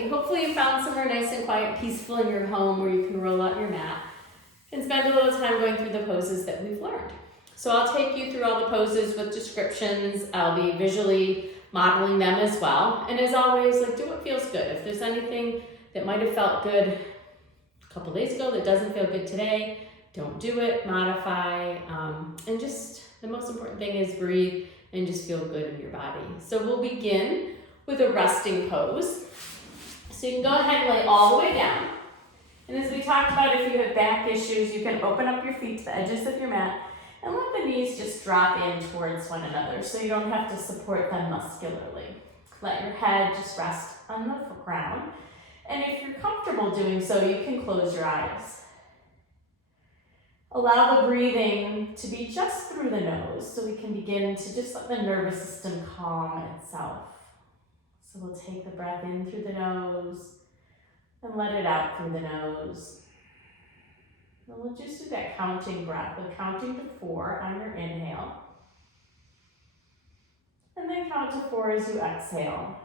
Exactly. Hopefully you found somewhere nice and quiet, peaceful in your home where you can roll out your mat and spend a little time going through the poses that we've learned. So I'll take you through all the poses with descriptions. I'll be visually modeling them as well. And as always, like, do what feels good. If there's anything that might have felt good a couple days ago that doesn't feel good today, don't do it, modify, and just the most important thing is breathe and just feel good in your body. So we'll begin with a resting pose. So you can go ahead and lay all the way down. And as we talked about, if you have back issues, you can open up your feet to the edges of your mat and let the knees just drop in towards one another so you don't have to support them muscularly. Let your head just rest on the ground. And if you're comfortable doing so, you can close your eyes. Allow the breathing to be just through the nose so we can begin to just let the nervous system calm itself. So we'll take the breath in through the nose and let it out through the nose. And we'll just do that counting breath of counting to 4 on your inhale. And then count to 4 as you exhale.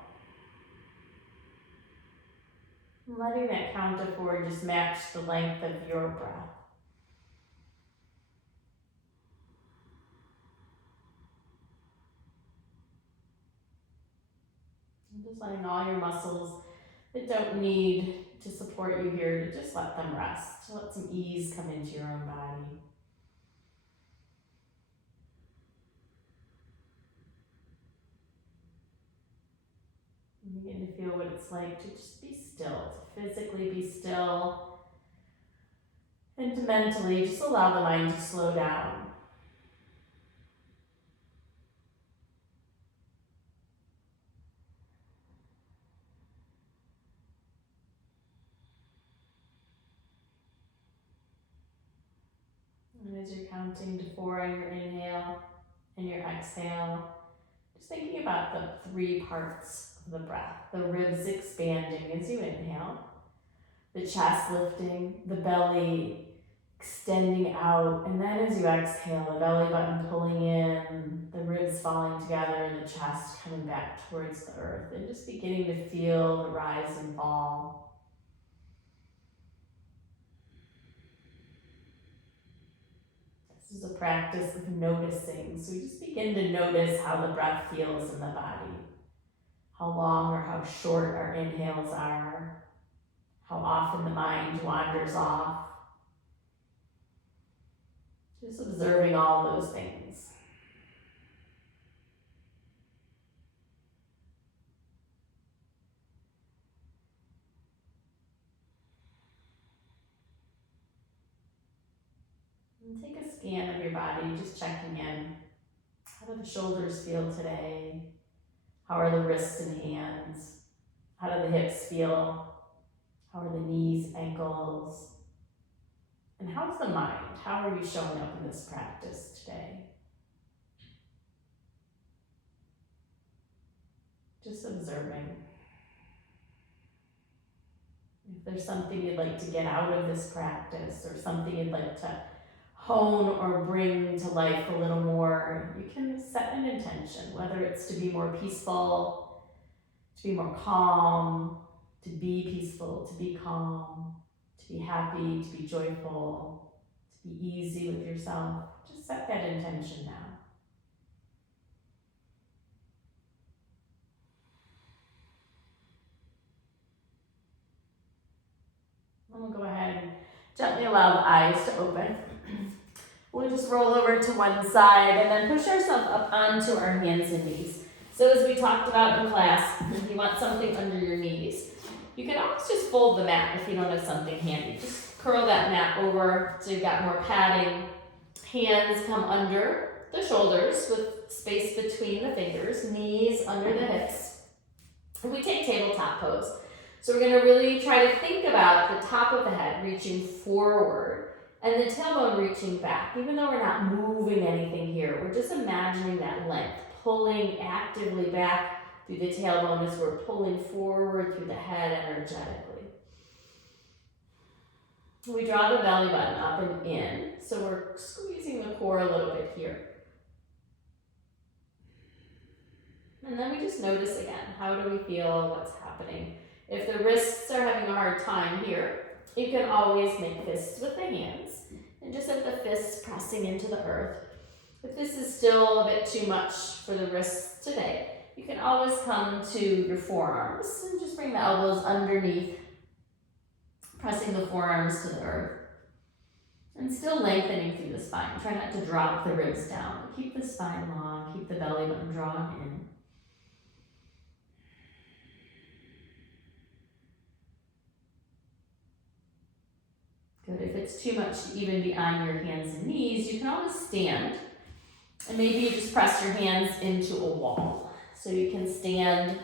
And letting that count to 4 just match the length of your breath. And just letting all your muscles that don't need to support you here, to just let them rest. To let some ease come into your own body. And begin to feel what it's like to just be still, to physically be still, and to mentally just allow the mind to slow down. And as you're counting to 4 on your inhale and your exhale, just thinking about the 3 parts of the breath. The ribs expanding as you inhale, the chest lifting, the belly extending out, and then as you exhale, the belly button pulling in, the ribs falling together, and the chest coming back towards the earth, and just beginning to feel the rise and fall. This is a practice of noticing. So we just begin to notice how the breath feels in the body. How long or how short our inhales are. How often the mind wanders off. Just observing all those things. And take a scan of your body, just checking in. How do the shoulders feel today? How are the wrists and hands? How do the hips feel? How are the knees, ankles? And how's the mind? How are you showing up in this practice today? Just observing. If there's something you'd like to get out of this practice or something you'd like to hone or bring to life a little more, you can set an intention, whether it's to be more peaceful, to be more calm, to be peaceful, to be calm, to be happy, to be joyful, to be easy with yourself. Just set that intention now. And we'll go ahead and gently allow the eyes to open. We'll just roll over to one side and then push ourselves up onto our hands and knees. So as we talked about in class, if you want something under your knees, you can always just fold the mat if you don't have something handy. Just curl that mat over so you've got more padding. Hands come under the shoulders with space between the fingers, knees under the hips. And we take tabletop pose. So we're going to really try to think about the top of the head reaching forward and the tailbone reaching back. Even though we're not moving anything here, we're just imagining that length, pulling actively back through the tailbone as we're pulling forward through the head energetically. We draw the belly button up and in, so we're squeezing the core a little bit here. And then we just notice again, how do we feel, what's happening If the wrists are having a hard time here, you can always make fists with the hands and just have the fists pressing into the earth. If this is still a bit too much for the wrists today, you can always come to your forearms and just bring the elbows underneath, pressing the forearms to the earth. And still lengthening through the spine. Try not to drop the ribs down. Keep the spine long, keep the belly button drawn in. Good. If it's too much to even be on your hands and knees, you can always stand. And maybe you just press your hands into a wall. So you can stand,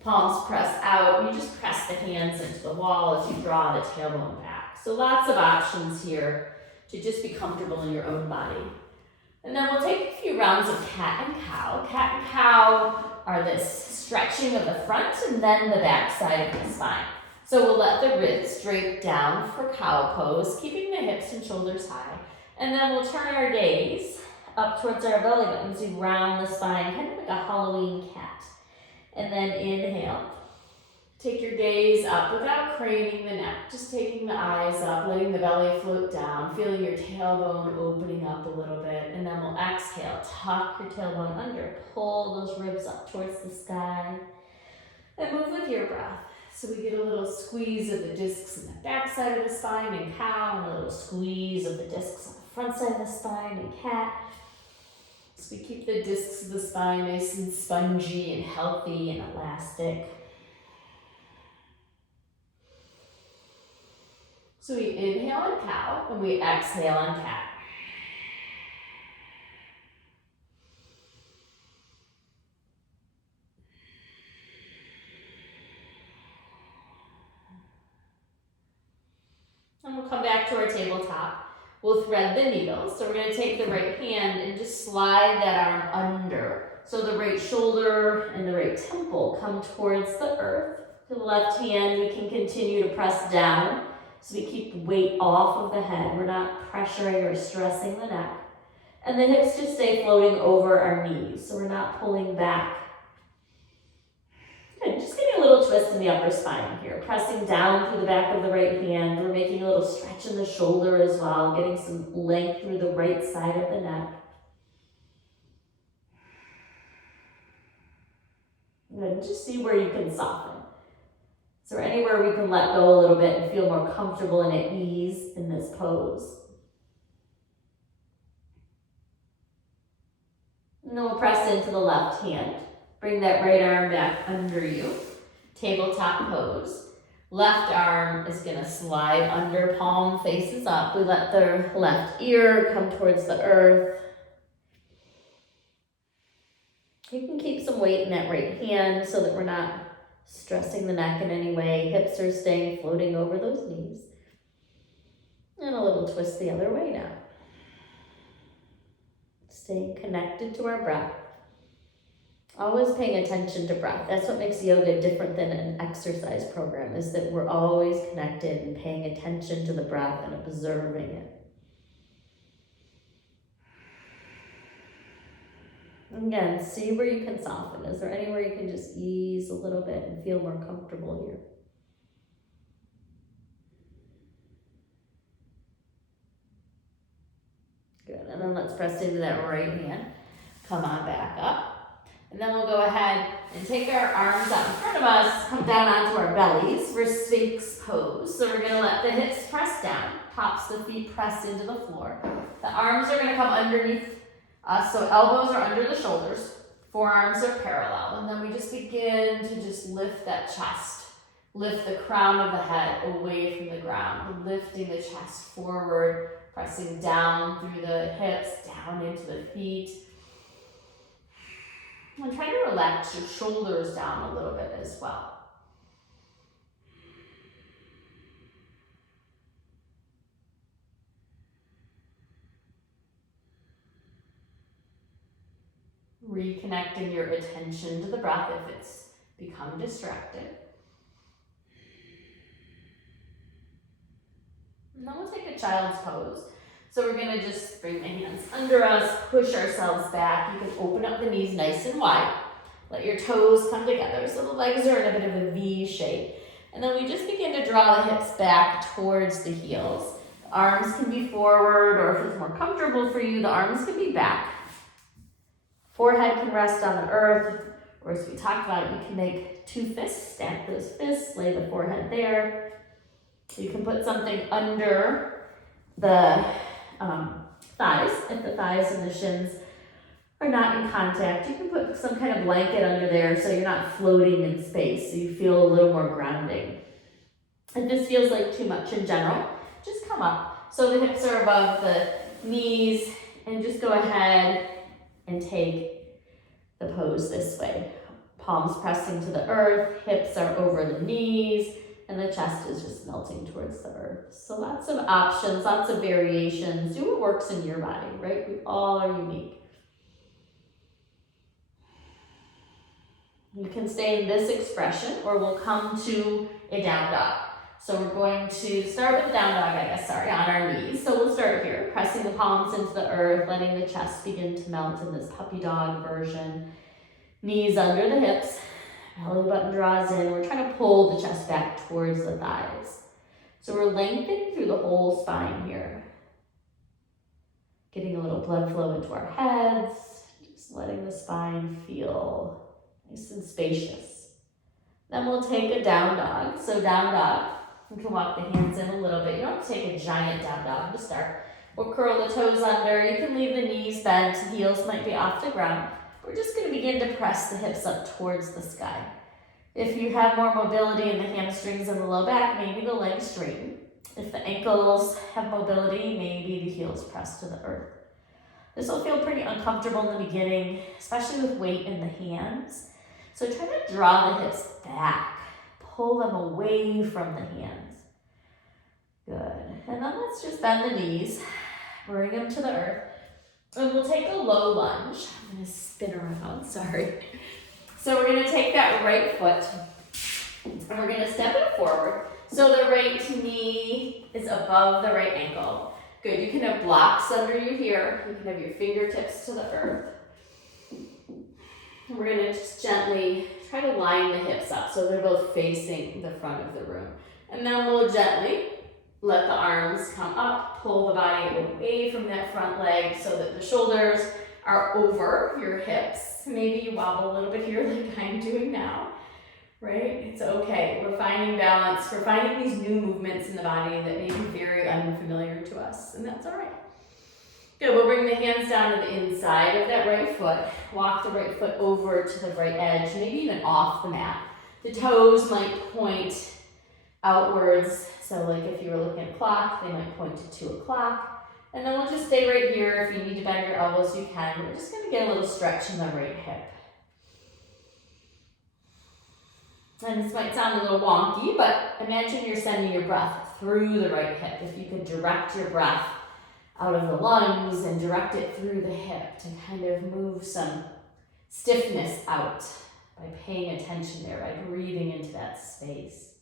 palms press out, and you just press the hands into the wall as you draw the tailbone back. So lots of options here to just be comfortable in your own body. And then we'll take a few rounds of cat and cow. Cat and cow are this stretching of the front and then the back side of the spine. So we'll let the ribs drape down for cow pose, keeping the hips and shoulders high. And then we'll turn our gaze up towards our belly buttons. We round the spine, kind of like a Halloween cat. And then inhale. Take your gaze up without craning the neck, just taking the eyes up, letting the belly float down, feeling your tailbone opening up a little bit. And then we'll exhale, tuck your tailbone under, pull those ribs up towards the sky, and move with your breath. So we get a little squeeze of the discs in the back side of the spine in cow, and a little squeeze of the discs on the front side of the spine in cat. So we keep the discs of the spine nice and spongy and healthy and elastic. So we inhale in cow and we exhale in cat. And we'll come back to our tabletop. We'll thread the needle. So we're going to take the right hand and just slide that arm under. So the right shoulder and the right temple come towards the earth. To the left hand, we can continue to press down. So we keep weight off of the head. We're not pressuring or stressing the neck. And the hips just stay floating over our knees. So we're not pulling back. Good. Just getting a little twist in the upper spine here. Pressing down through the back of the right hand. We're making a little stretch in the shoulder as well. Getting some length through the right side of the neck. Good. Just see where you can soften. Is there anywhere we can let go a little bit and feel more comfortable and at ease in this pose? And then we'll press into the left hand. Bring that right arm back under you. Tabletop pose. Left arm is going to slide under, palm faces up. We let the left ear come towards the earth. You can keep some weight in that right hand so that we're not stressing the neck in any way. Hips are staying floating over those knees. And a little twist the other way now. Staying connected to our breath. Always paying attention to breath. That's what makes yoga different than an exercise program, is that we're always connected and paying attention to the breath and observing it. Again, see where you can soften. Is there anywhere you can just ease a little bit and feel more comfortable here? Good, and then let's press into that right hand. Come on back up. And then we'll go ahead and take our arms out in front of us, come down onto our bellies for Sphinx pose. So we're gonna let the hips press down, tops of the feet press into the floor. The arms are gonna come underneath us, so elbows are under the shoulders, forearms are parallel. And then we just begin to just lift that chest. Lift the crown of the head away from the ground, lifting the chest forward, pressing down through the hips, down into the feet. And try to relax your shoulders down a little bit as well. Reconnecting your attention to the breath if it's become distracted. And then we'll take a child's pose. So we're gonna just bring the hands under us, push ourselves back. You can open up the knees nice and wide. Let your toes come together so the legs are in a bit of a V shape. And then we just begin to draw the hips back towards the heels. The arms can be forward, or if it's more comfortable for you, the arms can be back. Forehead can rest on the earth, or as we talked about, you can make 2 fists, stack those fists, lay the forehead there. You can put something under the thighs, if the thighs and the shins are not in contact. You can put some kind of blanket under there so you're not floating in space, so you feel a little more grounding. If this feels like too much in general, just come up. So the hips are above the knees, and just go ahead and take the pose this way. Palms pressing to the earth, hips are over the knees, and the chest is just melting towards the earth. So lots of options, lots of variations. Do what works in your body, right? We all are unique. You can stay in this expression, or we'll come to a down dog. So we're going to start with the down dog, on our knees. So we'll start here, pressing the palms into the earth, letting the chest begin to melt in this puppy dog version. Knees under the hips, belly button draws in. We're trying to pull the chest back towards the thighs. So we're lengthening through the whole spine here. Getting a little blood flow into our heads, just letting the spine feel nice and spacious. Then we'll take a down dog. So down dog, you can walk the hands in a little bit. You don't have to take a giant down dog to start. We'll curl the toes under. You can leave the knees bent, heels might be off the ground. We're just going to begin to press the hips up towards the sky. If you have more mobility in the hamstrings and the low back, maybe the legs straighten. If the ankles have mobility, maybe the heels press to the earth. This will feel pretty uncomfortable in the beginning, especially with weight in the hands. So try to draw the hips back. Pull them away from the hands. Good. And then let's just bend the knees. Bring them to the earth. And we'll take a low lunge. I'm going to spin around, sorry. So we're going to take that right foot and we're going to step it forward. So the right knee is above the right ankle. Good, you can have blocks under you here. You can have your fingertips to the earth. And we're going to just gently try to line the hips up so they're both facing the front of the room. And then we'll gently let the arms come up, pull the body away from that front leg so that the shoulders are over your hips. Maybe you wobble a little bit here like I'm doing now, right? It's okay. We're finding balance. We're finding these new movements in the body that may be very unfamiliar to us, and that's all right. Good, we'll bring the hands down to the inside of that right foot. Walk the right foot over to the right edge, maybe even off the mat. The toes might point outwards. So like if you were looking at a clock, they might point to 2 o'clock. And then we'll just stay right here. If you need to bend your elbows, you can. We're just gonna get a little stretch in the right hip. And this might sound a little wonky, but imagine you're sending your breath through the right hip. If you could direct your breath out of the lungs and direct it through the hip to kind of move some stiffness out by paying attention there, by breathing into that space.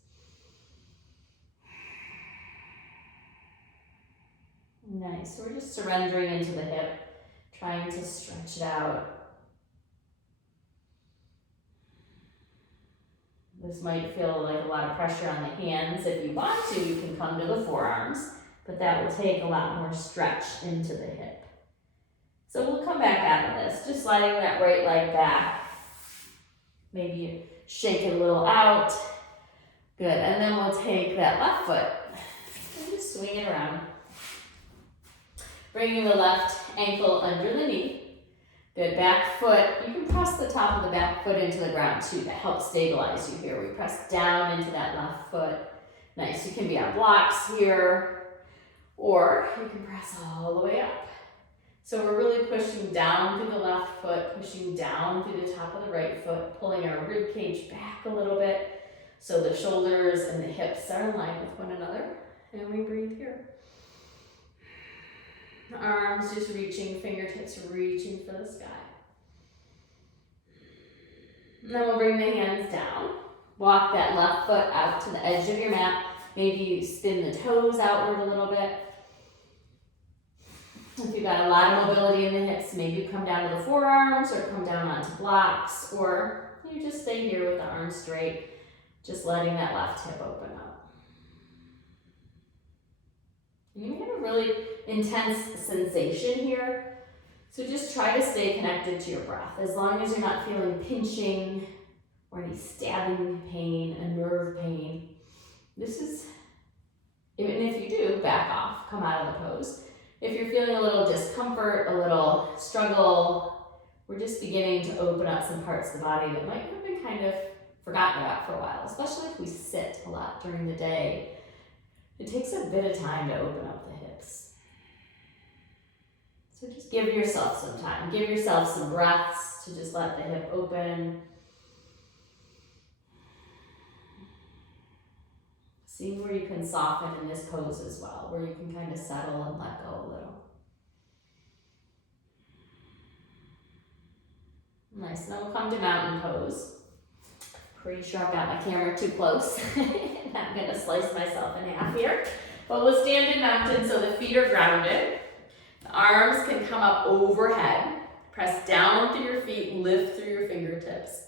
Nice, we're just surrendering into the hip, trying to stretch it out. This might feel like a lot of pressure on the hands. If you want to, you can come to the forearms, but that will take a lot more stretch into the hip. So we'll come back out of this, just sliding that right leg back. Maybe you shake it a little out. Good, and then we'll take that left foot and just swing it around. Bringing the left ankle under the knee. Good, back foot. You can press the top of the back foot into the ground too. That helps stabilize you here. We press down into that left foot. Nice, you can be on blocks here, or you can press all the way up. So we're really pushing down through the left foot, pushing down through the top of the right foot, pulling our rib cage back a little bit so the shoulders and the hips are in line with one another. And we breathe here. Arms just reaching, fingertips reaching for the sky. And then we'll bring the hands down. Walk that left foot out to the edge of your mat. Maybe you spin the toes outward a little bit. If you've got a lot of mobility in the hips, maybe you come down to the forearms or come down onto blocks, or you just stay here with the arms straight. Just letting that left hip open up. And you get a really intense sensation here. So just try to stay connected to your breath. As long as you're not feeling pinching or any stabbing pain, a nerve pain. This is, even if you do, back off, come out of the pose. If you're feeling a little discomfort, a little struggle, we're just beginning to open up some parts of the body that might have been kind of forgotten about for a while, especially if we sit a lot during the day. It takes a bit of time to open up the hips. So just give yourself some time. Give yourself some breaths to just let the hip open. See where you can soften in this pose as well, where you can kind of settle and let go a little. Nice, and then we'll come to mountain pose. Pretty sure I've got my camera too close. I'm gonna slice myself in half here. But we'll stand in mountain so the feet are grounded. The arms can come up overhead. Press down through your feet, lift through your fingertips.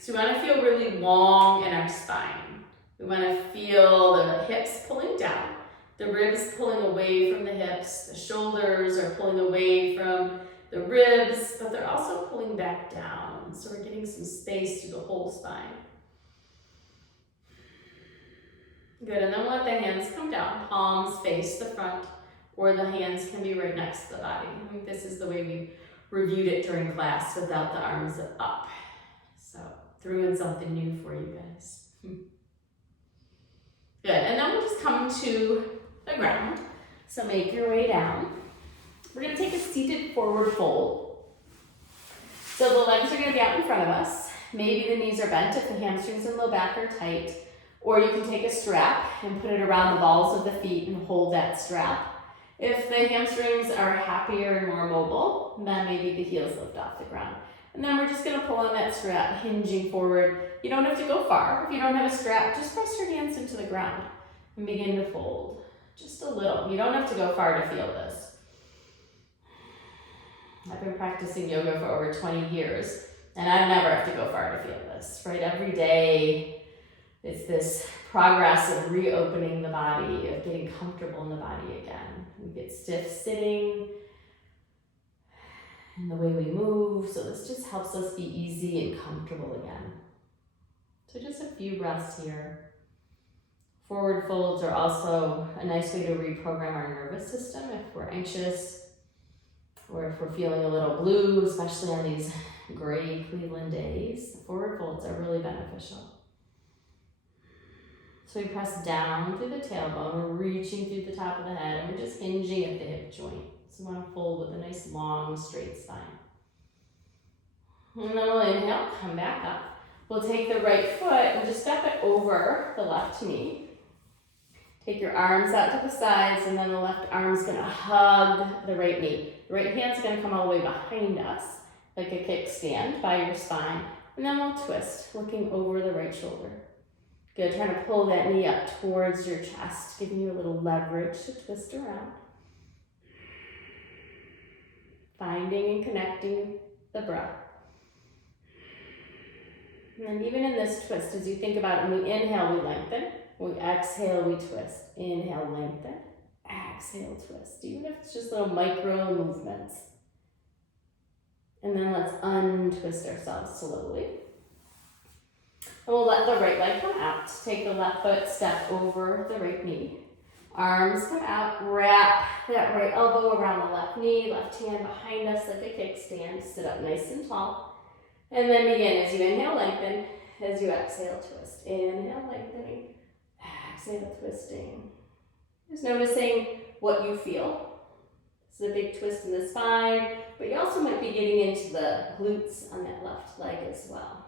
So we want to feel really long in our spine. We want to feel the hips pulling down, the ribs pulling away from the hips, the shoulders are pulling away from the ribs, but they're also pulling back down. So we're getting some space through the whole spine. Good, and then let the hands come down, palms face the front, or the hands can be right next to the body. I think this is the way we reviewed it during class without the arms up. So threw in something new for you guys. Good, and then we'll just come to the ground. So make your way down. We're gonna take a seated forward fold. So the legs are gonna be out in front of us. Maybe the knees are bent if the hamstrings and low back are tight. Or you can take a strap and put it around the balls of the feet and hold that strap. If the hamstrings are happier and more mobile, then maybe the heels lift off the ground. And then we're just gonna pull on that strap, hinging forward. You don't have to go far. If you don't have a strap, just press your hands into the ground and begin to fold. Just a little. You don't have to go far to feel this. I've been practicing yoga for over 20 years, and I never have to go far to feel this, right? Every day, it's this progress of reopening the body, of getting comfortable in the body again. We get stiff sitting, and the way we move, so this just helps us be easy and comfortable again. So just a few breaths here. Forward folds are also a nice way to reprogram our nervous system if we're anxious, or if we're feeling a little blue, especially on these gray Cleveland days. Forward folds are really beneficial. So we press down through the tailbone, we're reaching through the top of the head, and we're just hinging at the hip joint. So we want to fold with a nice long straight spine. And then we'll inhale, come back up. We'll take the right foot and just step it over the left knee. Take your arms out to the sides, and then the left arm's gonna hug the right knee. The right hand's gonna come all the way behind us, like a kickstand by your spine. And then we'll twist, looking over the right shoulder. Good, trying to pull that knee up towards your chest, giving you a little leverage to twist around. Finding and connecting the breath. And then even in this twist, as you think about it, when we inhale, we lengthen. When we exhale, we twist. Inhale, lengthen. Exhale, twist. Even if it's just little micro movements. And then let's untwist ourselves slowly. And we'll let the right leg come out. Take the left foot, step over the right knee. Arms come out, wrap that right elbow around the left knee, left hand behind us like a kickstand. Sit up nice and tall. And then begin as you inhale, lengthen. As you exhale, twist. Inhale, lengthening. Exhale, twisting. Just noticing what you feel. This is a big twist in the spine, but you also might be getting into the glutes on that left leg as well.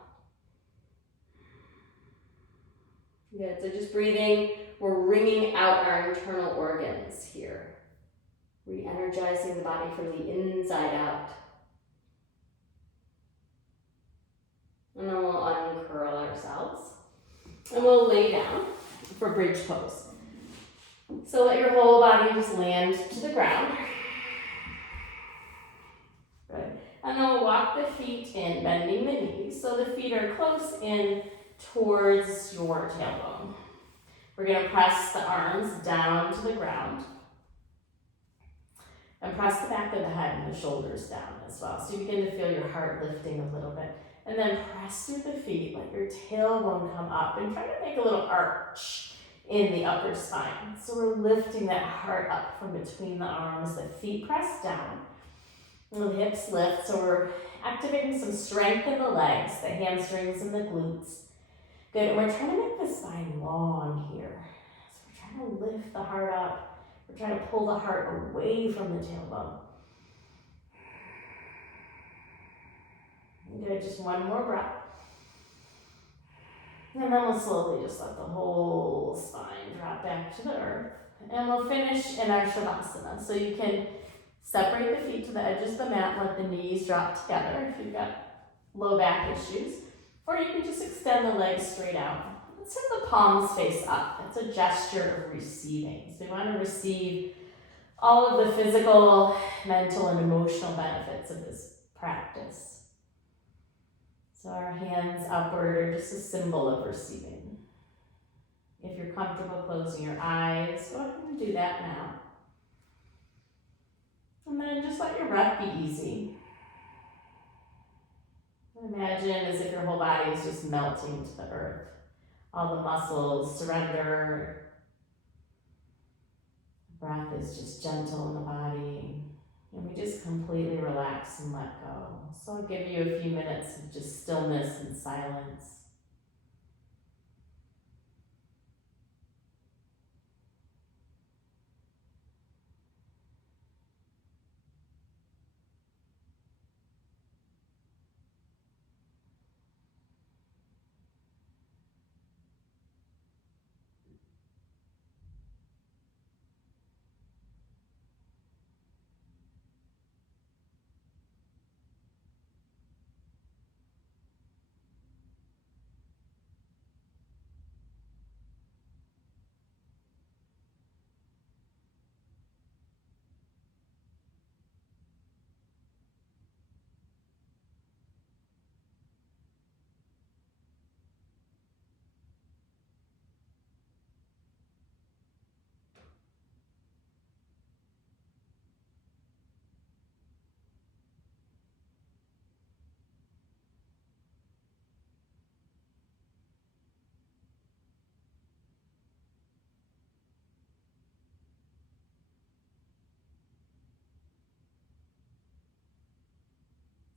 Good, so just breathing, we're wringing out our internal organs here. Re-energizing the body from the inside out. And then we'll uncurl ourselves. And we'll lay down for bridge pose. So let your whole body just land to the ground. Good. And And then we'll walk the feet in, bending the knees. So the feet are close in towards your tailbone. We're going to press the arms down to the ground. And press the back of the head and the shoulders down as well. So you begin to feel your heart lifting a little bit. And then press through the feet, let your tailbone come up, and try to make a little arch in the upper spine. So we're lifting that heart up from between the arms, the feet press down, and the hips lift. So we're activating some strength in the legs, the hamstrings and the glutes. Good, and we're trying to make the spine long here. So we're trying to lift the heart up. We're trying to pull the heart away from the tailbone. Good, just one more breath. And then we'll slowly just let the whole spine drop back to the earth. And we'll finish in our Shavasana. So you can separate the feet to the edges of the mat, let the knees drop together if you've got low back issues. Or you can just extend the legs straight out. Let's have the palms face up. That's a gesture of receiving. So you want to receive all of the physical, mental, and emotional benefits of this practice. So our hands upward are just a symbol of receiving. If you're comfortable closing your eyes, go ahead and do that now. And then just let your breath be easy. Imagine as if your whole body is just melting to the earth. All the muscles surrender. The breath is just gentle in the body. And we just completely relax and let go. So I'll give you a few minutes of just stillness and silence.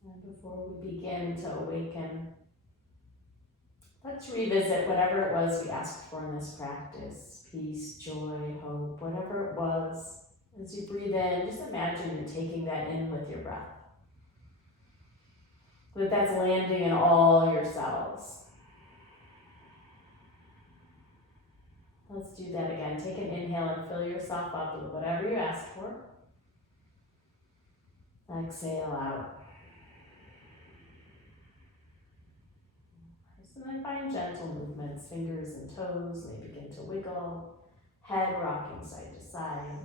And before we begin to awaken, let's revisit whatever it was we asked for in this practice. Peace, joy, hope, whatever it was. As you breathe in, just imagine you're taking that in with your breath. That's landing in all your cells. Let's do that again. Take an inhale and fill yourself up with whatever you asked for. Exhale out. And then find gentle movements. Fingers and toes may begin to wiggle. Head rocking side to side.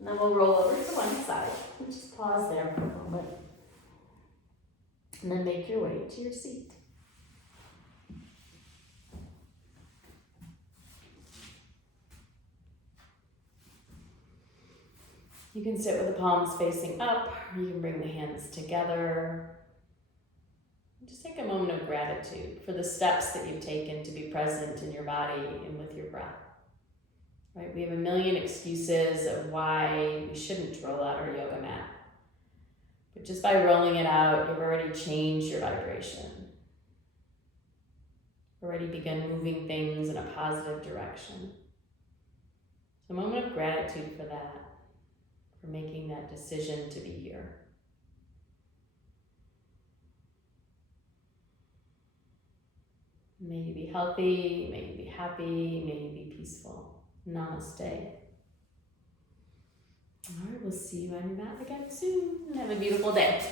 And then we'll roll over to one side. And just pause there for a moment. And then make your way to your seat. You can sit with the palms facing up, or you can bring the hands together. Just take a moment of gratitude for the steps that you've taken to be present in your body and with your breath. Right? We have a million excuses of why we shouldn't roll out our yoga mat. But just by rolling it out, you've already changed your vibration. Already begun moving things in a positive direction. So a moment of gratitude for that, for making that decision to be here. May you be healthy, may you be happy, may you be peaceful. Namaste. All right, we'll see you on your mat again soon. And have a beautiful day.